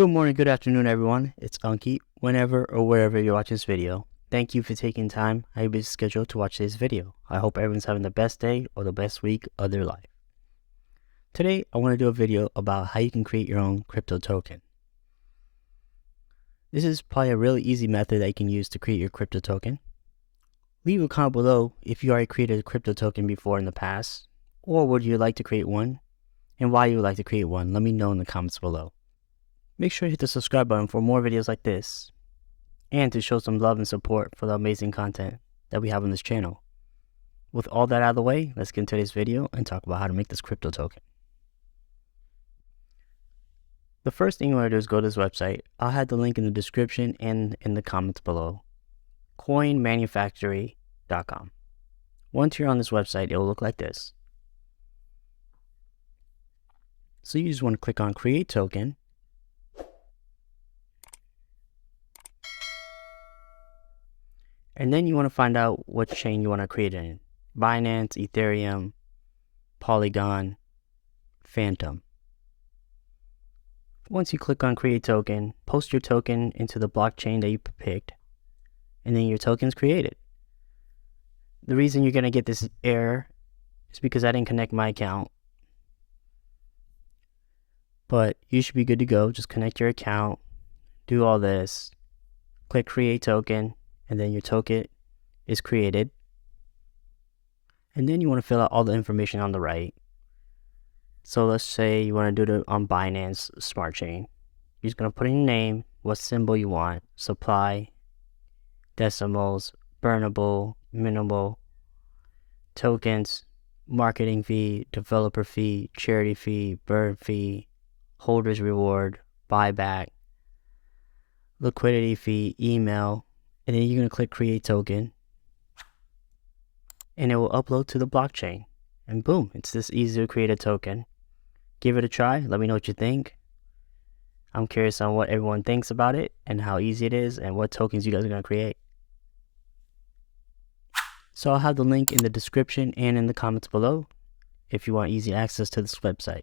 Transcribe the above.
Good morning, good afternoon, everyone. It's Unky, whenever or wherever you're watching this video. Thank you for taking time out of your busy schedule to watch this video. I hope everyone's having the best day or the best week of their life. Today, I want to do a video about how you can create your own crypto token. This is probably a really easy method that you can use to create your crypto token. Leave a comment below if you already created a crypto token before in the past, or would you like to create one, and why you would like to create one. Let me know in the comments below. Make sure to hit the subscribe button for more videos like this, and to show some love and support for the amazing content that we have on this channel. With all that out of the way, let's get into today's video and talk about how to make this crypto token. The first thing you want to do is go to this website. I'll have the link in the description and in the comments below. coinmanufactory.com. Once you're on this website, it will look like this. So you just want to click on Create Token. And then you want to find out what chain you want to create it in. Binance, Ethereum, Polygon, Phantom. Once you click on Create Token, post your token into the blockchain that you picked, and then your token's created. The reason you're going to get this error is because I didn't connect my account. But you should be good to go. Just connect your account, do all this, click Create Token, and then your token is created. And then you want to fill out all the information on the right. So let's say you want to do it on Binance Smart Chain. You're just going to put in your name, what symbol you want, supply, decimals, burnable, minimal, tokens, marketing fee, developer fee, charity fee, burn fee, holders reward, buyback, liquidity fee, email. And then you're going to click Create Token, and it will upload to the blockchain. And boom, it's this easy to create a token. Give it a try. Let me know what you think. I'm curious on what everyone thinks about it and how easy it is and what tokens you guys are going to create. So I'll have the link in the description and in the comments below if you want easy access to this website.